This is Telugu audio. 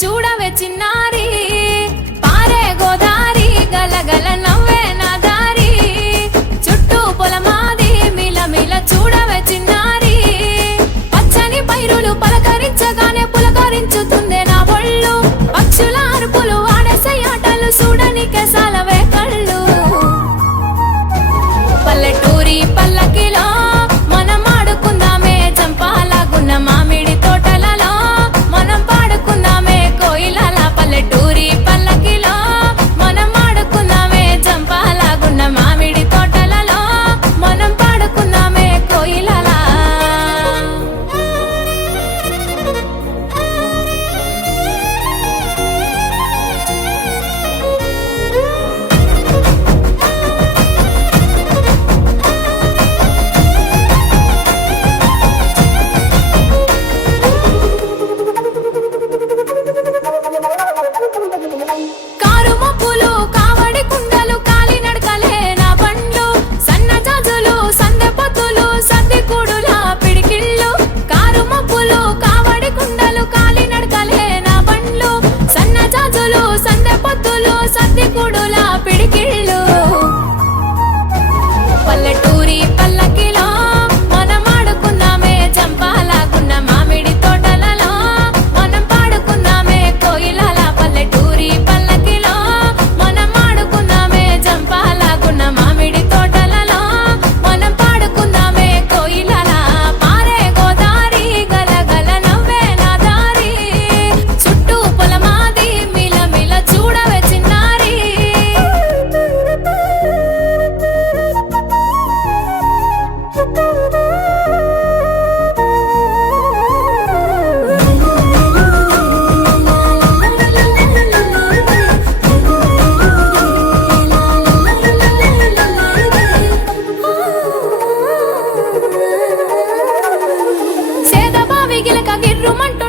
చూడవే చిన్నారి పారే గోదారి గలగల నవ్వే నా దారి చుట్టూ పొలమాది మిలమిల చూడవే చిన్నారి పచ్చని పైరులు పలకరించగానే పులకరించుతుందే నా ఒళ్ళు పక్షుల అరుపులు ఆడేసే ఆటలు చూడనికే సాలవే కళ్ళు పల్లెటూరి పల్లకిలో మనం ఆడుకుందామే చంపాలాగున్న మామిడి తోటలలో మనం పాడుకుందామే కోయిలల పల్లెటూరి పల్లకిలో మనం ఆడుకుందామే చంపాలాగున్న మామిడి తోటలలో మనం పాడుకుందామే కోయిలల కారు మబ్బులు కావడి కుండలు కాలి నడకలే నా బండ్లు సన్న జాజులు సందె పొత్తులు సద్ది కూడుల పిడికిళ్ళు కారు మబ్బులు కావడి కుండలు కాలి నడకలే నా బండ్లు సన్న జాజులు సందె పొత్తులు సద్ది కూడుల పిడికిళ్ళు పల్లెటూరి పల్లకిలో మనం ఆడుకుందామే చంపాలాగున్న మామిడి తోటలలో మనం పాడుకుందామే కోయిలల పల్లెటూరి పల్లకిలో మనం ఆడుకుందామే చంపాలాగున్న మామిడి తోటలలో మనం పాడుకుందామే కోయిలల పారే గోదారి గలగల నవ్వే నా దారి చుట్టూ పొలమాది మిలమిల చూడవే చిన్నారి సేదబావి గిలక గిర్రుమంటూ